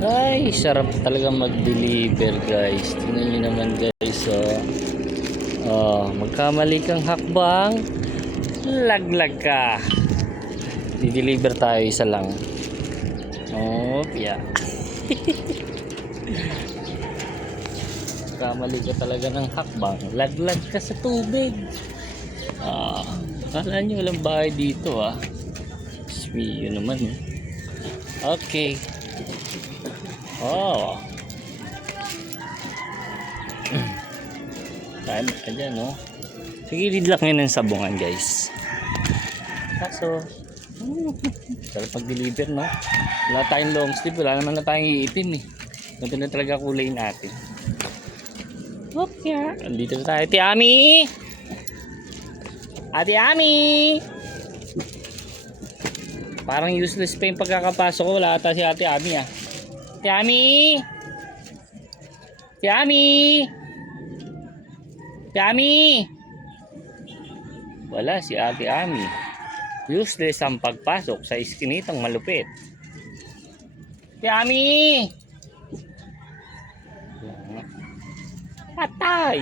Ay, sarap talaga mag-deliver guys. Tingnan nyo naman guys. Magkamali kang hakbang, laglag ka. Di-deliver tayo isa lang. Yeah. Kamali ka talaga ng hakbang, laglag ka sa tubig. Akala nyo walang bahay dito Swiyo naman Okay. Tayo ka dyan Sige, ridlock nyo ng sabungan guys. Kaso sarap mag-deliver wala tayong long sleeve, wala naman na tayong iitim ganito na talaga kulay natin. Andito na tayo, Ate Ami. Ate Ami, parang useless pa yung pagkakapasok ko, wala ata si Ate Ami Ate Ami, Ate Ami, Ate Ami, wala si Ate Ami. Useless ang pagpasok sa iskinitang malupit. Ate Ami, patay.